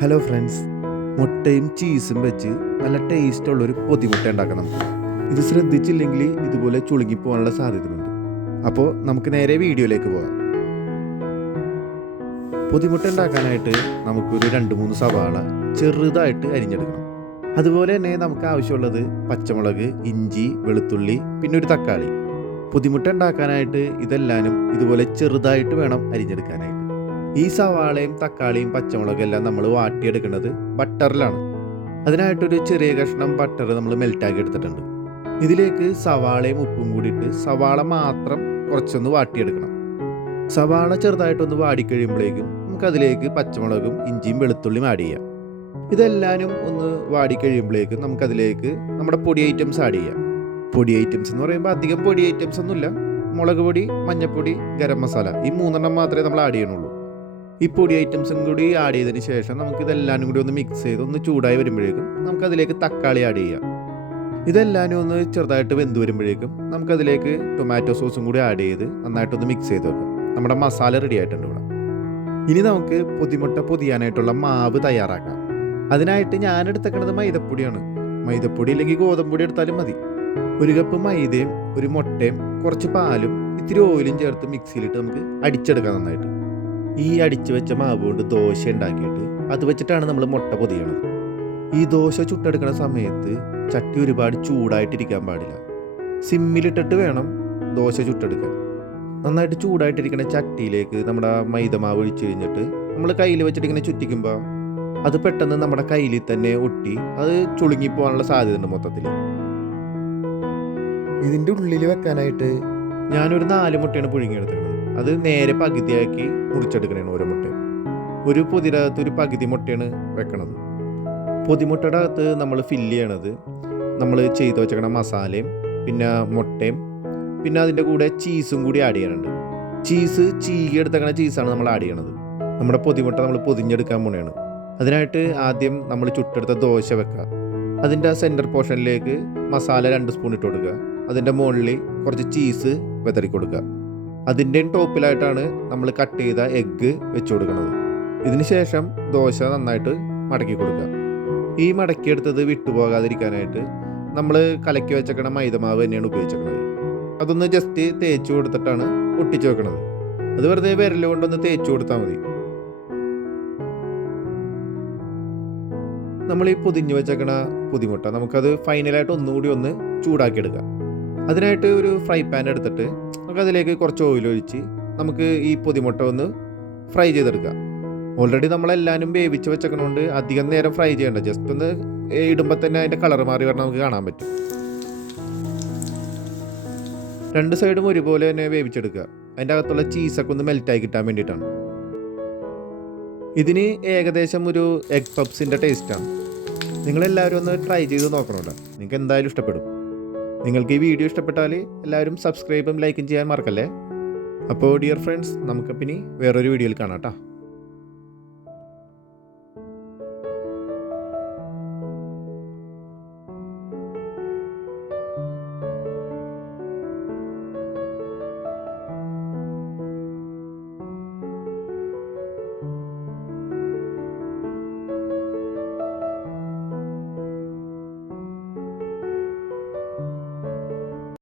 Hello friends, മുട്ടയും ചീസും വെച്ച് നല്ല ടേസ്റ്റുള്ളൊരു പൊതിമുട്ട ഉണ്ടാക്കാം നമുക്ക്. ഇത് ശ്രദ്ധിച്ചില്ലെങ്കിൽ ഇതുപോലെ ചുളുങ്ങിപ്പോകാനുള്ള സാധ്യതയുണ്ട്. അപ്പോൾ നമുക്ക് നേരെ വീഡിയോയിലേക്ക് പോകാം. പൊതിമുട്ട ഉണ്ടാക്കാനായിട്ട് നമുക്കൊരു 2-3 സവാള ചെറുതായിട്ട് അരിഞ്ഞെടുക്കണം. അതുപോലെ തന്നെ നമുക്ക് ആവശ്യമുള്ളത് പച്ചമുളക്, ഇഞ്ചി, വെളുത്തുള്ളി, പിന്നെ ഒരു തക്കാളി. പൊതിമുട്ട ഉണ്ടാക്കാനായിട്ട് ഇതെല്ലാനും ഇതുപോലെ ചെറുതായിട്ട് വേണം അരിഞ്ഞെടുക്കാനായിട്ട്. ഈ സവാളയും തക്കാളിയും പച്ചമുളകും എല്ലാം നമ്മൾ വാട്ടിയെടുക്കുന്നത് ബട്ടറിലാണ്. അതിനായിട്ടൊരു ചെറിയ കഷ്ണം ബട്ടർ നമ്മൾ മെൽറ്റാക്കി എടുത്തിട്ടുണ്ട്. ഇതിലേക്ക് സവാളയും ഉപ്പും കൂടിയിട്ട് സവാള മാത്രം കുറച്ചൊന്ന് വാട്ടിയെടുക്കണം. സവാള ചെറുതായിട്ടൊന്ന് വാടിക്കഴിയുമ്പോഴേക്കും നമുക്കതിലേക്ക് പച്ചമുളകും ഇഞ്ചിയും വെളുത്തുള്ളിയും ആഡ് ചെയ്യാം. ഇതെല്ലാനും ഒന്ന് വാടിക്കഴിയുമ്പോഴേക്കും നമുക്കതിലേക്ക് നമ്മുടെ പൊടി ഐറ്റംസ് ആഡ് ചെയ്യാം. പൊടി ഐറ്റംസ് എന്ന് പറയുമ്പോൾ അധികം പൊടി ഐറ്റംസ് ഒന്നുമില്ല. മുളക് പൊടി, മഞ്ഞൾപ്പൊടി, ഗരം മസാല, ഈ 3 മാത്രമേ നമ്മൾ ആഡ് ചെയ്യണുള്ളൂ. ഈ പൊടി ഐറ്റംസും കൂടി ആഡ് ചെയ്തതിന് ശേഷം നമുക്കിതെല്ലാനും കൂടി ഒന്ന് മിക്സ് ചെയ്ത് ഒന്ന് ചൂടായി വരുമ്പോഴേക്കും നമുക്കതിലേക്ക് തക്കാളി ആഡ് ചെയ്യാം. ഇതെല്ലാനും ഒന്ന് ചെറുതായിട്ട് വെന്ത് വരുമ്പോഴേക്കും നമുക്കതിലേക്ക് ടൊമാറ്റോ സോസും കൂടി ആഡ് ചെയ്ത് നന്നായിട്ടൊന്ന് മിക്സ് ചെയ്ത് വെക്കാം. നമ്മുടെ മസാല റെഡി ആയിട്ടുണ്ട് ഇവിടെ. ഇനി നമുക്ക് പൊതിമുട്ട പൊതിയാനായിട്ടുള്ള മാവ് തയ്യാറാക്കാം. അതിനായിട്ട് ഞാൻ എടുത്തേക്കുന്നത് മൈദപ്പൊടിയാണ്. മൈദപ്പൊടി അല്ലെങ്കിൽ ഗോതമ്പൊടി എടുത്താലും മതി. 1 കപ്പ് മൈദയും ഒരു മുട്ടയും കുറച്ച് പാലും ഇത്തിരി ഓയിലും ചേർത്ത് മിക്സിയിലിട്ട് നമുക്ക് അടിച്ചെടുക്കാം നന്നായിട്ട്. ഈ അടിച്ചു വെച്ച മാവ് കൊണ്ട് ദോശ ഉണ്ടാക്കിയിട്ട് അത് വെച്ചിട്ടാണ് നമ്മൾ മുട്ട പൊതിയണത്. ഈ ദോശ ചുട്ടെടുക്കുന്ന സമയത്ത് ചട്ടി ഒരുപാട് ചൂടായിട്ടിരിക്കാൻ പാടില്ല. സിമ്മിലിട്ടിട്ട് വേണം ദോശ ചുട്ടെടുക്കാൻ. നന്നായിട്ട് ചൂടായിട്ടിരിക്കുന്ന ചട്ടിയിലേക്ക് നമ്മുടെ മൈദമാവ് ഒഴിച്ചു കഴിഞ്ഞിട്ട് നമ്മൾ കയ്യിൽ വെച്ചിട്ട് ഇങ്ങനെ ചുറ്റിക്കുമ്പോൾ അത് പെട്ടെന്ന് നമ്മുടെ കയ്യിൽ തന്നെ ഒട്ടി അത് ചുളുങ്ങിപ്പോകാനുള്ള സാധ്യതയുണ്ട് മൊത്തത്തിൽ. ഇതിൻ്റെ ഉള്ളിൽ വെക്കാനായിട്ട് ഞാനൊരു 4 മുട്ടയാണ് പുഴുങ്ങിയെടുത്തത്. അത് നേരെ പകുതിയാക്കി മുറിച്ചെടുക്കണേണ് ഓരോ മുട്ടയും. ഒരു പൊതിരകത്ത് ഒരു പകുതി മുട്ടയാണ് വെക്കണത്. പൊതിമുട്ടയുടെ അകത്ത് നമ്മൾ ഫില്ല് ചെയ്യണത് നമ്മൾ ചെയ്ത് വെച്ചേക്കണ മസാലയും പിന്നെ മുട്ടയും പിന്നെ അതിൻ്റെ കൂടെ ചീസും കൂടി ആഡ് ചെയ്യാനുണ്ട്. ചീസ് ചീകി എടുത്തേക്കണ ചീസാണ് നമ്മൾ ആഡ് ചെയ്യണത്. നമ്മുടെ പൊതിമുട്ട നമ്മൾ പൊതിഞ്ഞെടുക്കാൻ പോണെയാണ്. അതിനായിട്ട് ആദ്യം നമ്മൾ ചുട്ടെടുത്ത ദോശ വെക്കുക. അതിൻ്റെ സെൻറ്റർ പോർഷനിലേക്ക് മസാല 2 സ്പൂൺ ഇട്ട് കൊടുക്കുക. അതിൻ്റെ മുകളിൽ കുറച്ച് ചീസ് വിതറി കൊടുക്കുക. അതിൻ്റെ ടോപ്പിലായിട്ടാണ് നമ്മൾ കട്ട് ചെയ്ത എഗ്ഗ് വെച്ച് കൊടുക്കുന്നത്. ഇതിന് ശേഷം ദോശ നന്നായിട്ട് മടക്കി കൊടുക്കുക. ഈ മടക്കിയെടുത്തത് വിട്ടുപോകാതിരിക്കാനായിട്ട് നമ്മൾ കലക്കി വെച്ചേക്കണ മൈദമാവ് തന്നെയാണ് ഉപയോഗിച്ചേക്കുന്നത്. അതൊന്ന് ജസ്റ്റ് തേച്ച് കൊടുത്തിട്ടാണ് ഒട്ടിച്ച് വെക്കണത്. അത് വെറുതെ വിരൽ കൊണ്ടൊന്ന് തേച്ച് കൊടുത്താൽ മതി. നമ്മൾ ഈ പൊതിഞ്ഞ് വെച്ചേക്കണ പൊതിമുട്ട നമുക്കത് ഫൈനലായിട്ട് ഒന്നുകൂടി ഒന്ന് ചൂടാക്കിയെടുക്കാം. അതിനായിട്ട് ഒരു ഫ്രൈ പാൻ എടുത്തിട്ട് നമുക്കതിലേക്ക് കുറച്ച് ഓയിൽ ഒഴിച്ച് നമുക്ക് ഈ പൊതിമുട്ട ഒന്ന് ഫ്രൈ ചെയ്തെടുക്കാം. ഓൾറെഡി നമ്മളെല്ലാവരും വേവിച്ച് വെച്ചേക്കണോണ്ട് അധികം നേരം ഫ്രൈ ചെയ്യേണ്ട. ജസ്റ്റ് ഒന്ന് ഇടുമ്പോൾ തന്നെ അതിൻ്റെ കളർ മാറി വരണം നമുക്ക് കാണാൻ പറ്റും. 2 സൈഡും ഒരുപോലെ തന്നെ വേവിച്ചെടുക്കുക. അതിൻ്റെ അകത്തുള്ള ചീസൊക്കെ ഒന്ന് മെൽറ്റായി കിട്ടാൻ വേണ്ടിയിട്ടാണ്. ഇതിന് ഏകദേശം ഒരു എഗ് പപ്സിൻ്റെ ടേസ്റ്റാണ്. നിങ്ങളെല്ലാവരും ഒന്ന് ട്രൈ ചെയ്ത് നോക്കണമല്ലോ. നിങ്ങൾക്ക് എന്തായാലും ഇഷ്ടപ്പെടും. നിങ്ങൾക്ക് ഈ വീഡിയോ ഇഷ്ടപ്പെട്ടാൽ എല്ലാവരും സബ്സ്ക്രൈബും ലൈക്കും ചെയ്യാൻ മറക്കല്ലേ. അപ്പോൾ ഡിയർ ഫ്രണ്ട്സ്, നമുക്കപ്പിനി വേറൊരു വീഡിയോയിൽ കാണാം കേട്ടോ.